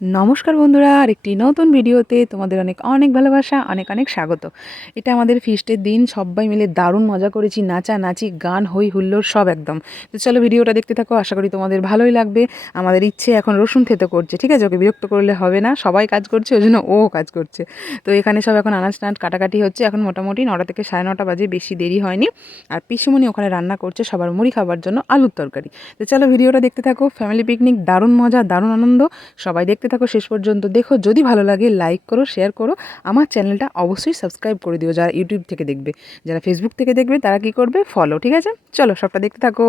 নমস্কার বন্ধুরা, আরেকটি নতুন ভিডিওতে তোমাদের অনেক অনেক ভালোবাসা, অনেক অনেক স্বাগত। এটা আমাদের ফিস্টের দিন, সবাই মিলে দারুণ মজা করেছি, নাচানাচি, গান, হই হুল্লোড় সব একদম। তো চলো ভিডিওটা দেখতে থাকো, আশা করি তোমাদের ভালোই লাগবে। আমাদের ইচ্ছে এখন রসুন থেতো করছে, ঠিক আছে? ওকে বিরক্ত করলে হবে না, সবাই কাজ করছে, ওই জন্য ও কাজ করছে। তো এখানে সব এখন আনাজ টানাজ কাটাকাটি হচ্ছে। এখন মোটামুটি 9টা থেকে 9:30 বাজে, বেশি দেরি হয়নি। আর পিসুমণি ওখানে রান্না করছে সবার মুড়ি খাবার জন্য আলুর তরকারি। তো চলো ভিডিওটা দেখতে থাকো, ফ্যামিলি পিকনিক, দারুণ মজা, দারুণ আনন্দ। সবাই দেখতে থাকো, শেষ পর্যন্ত দেখো। যদি ভালো লাগে লাইক করো, শেয়ার করো। আমার চ্যানেলটা অবশ্যই সাবস্ক্রাইব করে দিও যারা ইউটিউব থেকে দেখবে। যারা ফেসবুক থেকে দেখবে তারা কি করবে, ফলো, ঠিক আছে? চলো সবটা দেখতে থাকো।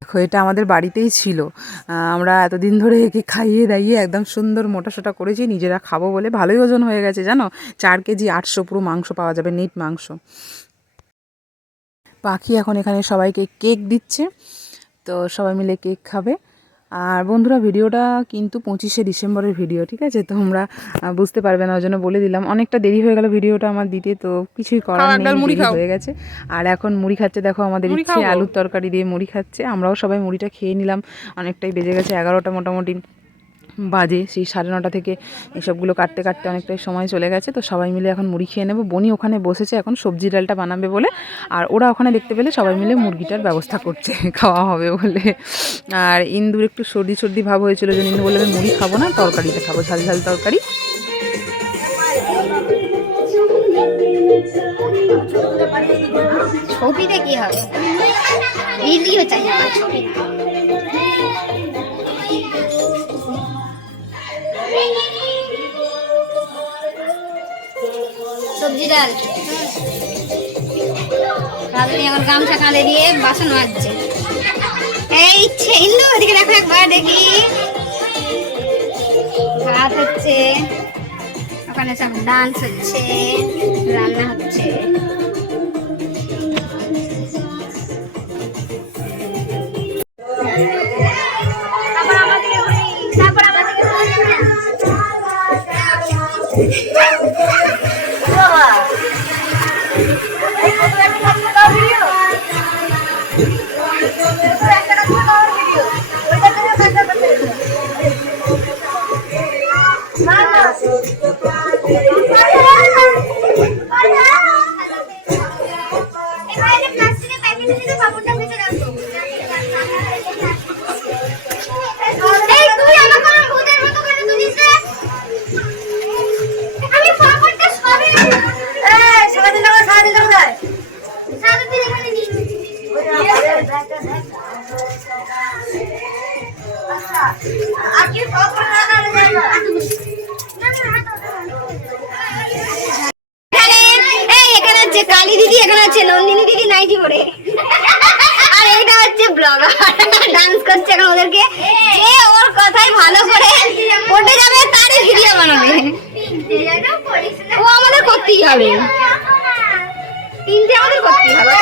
দেখো, এটা আমাদের বাড়িতেই ছিল। আমরা এতদিন ধরে একে খাইয়ে দাইয়ে একদম সুন্দর মোটাসোটা করেছি, নিজেরা খাবো বলে। ভালোই ওজন হয়ে গেছে জানো, 4 কেজি 800 পুরো মাংস পাওয়া যাবে, নিট মাংস। পাখি এখন এখানে সবাইকে কেক দিচ্ছে, তো সবাই মিলে কেক খাবে। আর বন্ধুরা, ভিডিওটা কিন্তু 25শে ডিসেম্বরের ভিডিও, ঠিক আছে? তোমরা বুঝতে পারবে না, ওই জন্য বলে দিলাম। অনেকটা দেরি হয়ে গেল ভিডিওটা আমার দিতে, তো কিছুই করার নেই, দেরি হয়ে গেছে। আর এখন মুড়ি খাচ্ছে, দেখো আমাদের ইচ্ছে আলুর তরকারি দিয়ে মুড়ি খাচ্ছে। আমরাও সবাই মুড়িটা খেয়ে নিলাম। অনেকটাই বেজে গেছে, 11টা মোটামুটি বাজে। সেই 9:30 থেকে এসবগুলো কাটতে কাটতে অনেকটাই সময় চলে গেছে। তো সবাই মিলে এখন মুড়ি খেয়ে নেবো। বনি ওখানে বসেছে এখন সবজি ডালটা বানাবে বলে, আর ওরা ওখানে দেখতে পেলে সবাই মিলে মুরগিটার ব্যবস্থা করছে খাওয়া হবে বলে। আর ইন্দুর একটু সর্দি সর্দি ভাব হয়েছিল, যে ইন্দু বলে আমি মুড়ি খাবো না, তরকারিটা খাবো, ঝাল ঝাল তরকারি। ছবিতে কি হবে, ভিডিও চাই না, ছবি। সবজি ডাল রাধুনি এখন গামছা কাঁধে দিয়ে বাসন মাজছে। এই ইন্দু ওদিকে দেখো একবার, দেখি ভাত হচ্ছে, ওখানে সব ডান্স হচ্ছে, রান্না হচ্ছে। কালী দিদি এখানে আছে, নন্দিনী দিদি নাইটি পরে, আর এইটা হচ্ছে ব্লগার ডান্স করছে এখন ওদেরকে। যে ওর কথাই ভালো করে পড়ে যাবে তারই ভিডিও বানাবে, ও আমাদের করতেই হবে, তিনটে আমাদের করতেই হবে।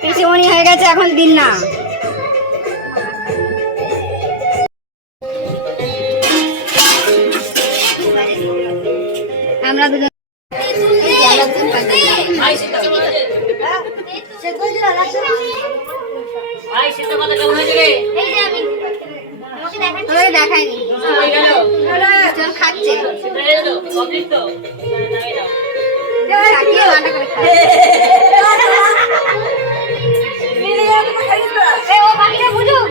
পিছিয়ে হয়ে গেছে, এখন দিন না। আমরা দুজন দেখায়নি, খাচ্ছে বুঝুক।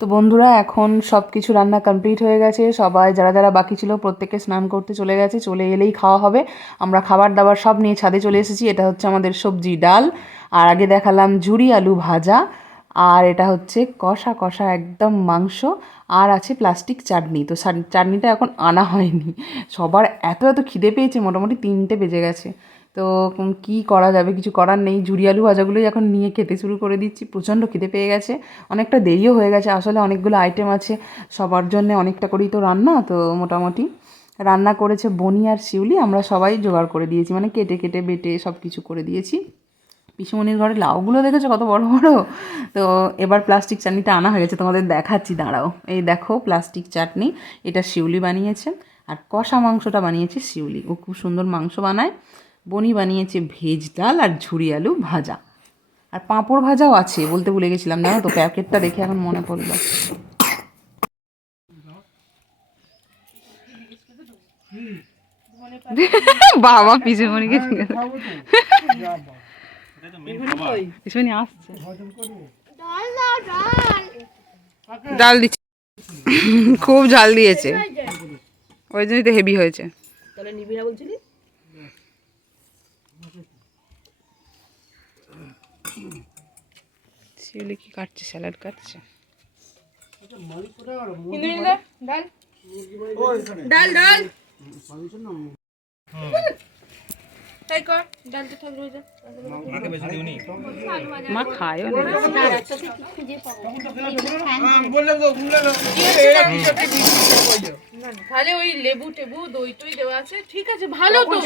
তো বন্ধুরা, এখন সব কিছু রান্না কমপ্লিট হয়ে গেছে। সবাই যারা যারা বাকি ছিল প্রত্যেকে স্নান করতে চলে গেছে, চলে এলেই খাওয়া হবে। আমরা খাবার দাবার সব নিয়ে ছাদে চলে এসেছি। এটা হচ্ছে আমাদের সবজি ডাল, আর আগে দেখালাম ঝুরি আলু ভাজা, আর এটা হচ্ছে কষা কষা একদম মাংস, আর আছে প্লাস্টিক চাটনি। তো চাটনিটা এখন আনা হয়নি, সবার এত এত খিদে পেয়েছে, মোটামুটি 3টে বেজে গেছে। তো কি করা যাবে, কিছু করার নেই। ঝুরি আলু ভাজাগুলোই এখন নিয়ে খেতে শুরু করে দিচ্ছি। প্রচণ্ড খিদে পেয়ে গেছে, অনেকটা দেরিও হয়ে গেছে। আসলে অনেকগুলো আইটেম আছে সবার জন্য, অনেকটা করেই তো রান্না, তো মোটামুটি রান্না করেছে বনি আর শিউলি। আমরা সবাই জোগাড় করে দিয়েছি, মানে কেটে কেটে বেটে সব কিছু করে দিয়েছি। পিসুমনির ঘরে লাউগুলো দেখেছো কত বড় বড়। তো এবার প্লাস্টিক চাটনিটা আনা হয়ে গেছে, তোমাদের দেখাচ্ছি, দাঁড়াও। এই দেখো প্লাস্টিক চাটনি, এটা শিউলি বানিয়েছে। আর কষা মাংসটা বানিয়েছে শিউলি, ও খুব সুন্দর মাংস বানায়। বনি বানিয়েছে ভেজ ডাল আর ঝুরি আলু ভাজা, আর পাঁপড় ভাজাও আছে, বলতে ভুলে গেছিলাম, জানো তো, প্যাকেটটা দেখে এখন মনে পড়লো। বাবা পিসুমনিকে পিসুমনি আসছে, ডাল দিচ্ছে, খুব ঝাল দিয়েছে, ওই জন্যই তো হেভি হয়েছে। শিউলি কি কাটছে, স্যালাড কাটছে। ডাল ডাল মা খায়ও না, তাহলে ওই লেবু টেবু দই টই দেওয়া আছে, ঠিক আছে, ভালো তো।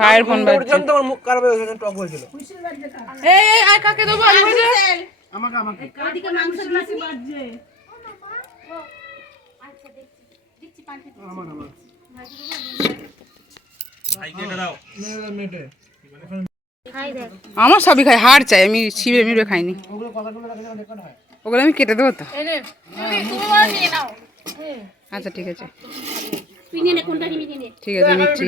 ভাইয়ের ফোন বাজছে। এই এই আর কাকে দেবো আলু ভাজা? আমার সবই খাই, হাড় চাই, আমি ছিঁড়ে মিড়ে খাইনি, ওগুলো আমি কেটে দেবো তো। আচ্ছা ঠিক আছে, ঠিক আছে নিচ্ছি।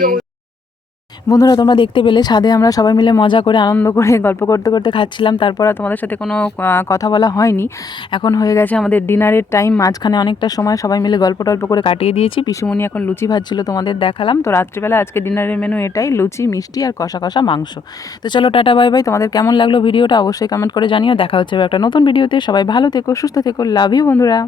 বন্ধুরা তোমরা দেখতে পেলে ছাদে আমরা সবাই মিলে মজা করে আনন্দ করে গল্প করতে করতে খাচ্ছিলাম। তারপর আর তোমাদের সাথে কোনো কথা বলা হয়নি। এখন হয়ে গেছে আমাদের ডিনারের টাইম, মাঝখানে অনেকটা সময় সবাই মিলে গল্প টল্প করে কাটিয়ে দিয়েছি। পিসুমনি এখন লুচি ভাজছিল, তোমাদের দেখালাম। তো রাত্রিবেলা আজকে ডিনারের মেনু এটাই, লুচি, মিষ্টি আর কষা কষা মাংস। তো চলো টাটা বাই বাই। তোমাদের কেমন লাগলো ভিডিওটা অবশ্যই কমেন্ট করে জানিও। দেখা হচ্ছে একটা নতুন ভিডিওতে। সবাই ভালো থেকো, সুস্থ থেকো, লাভ ইউ বন্ধুরা।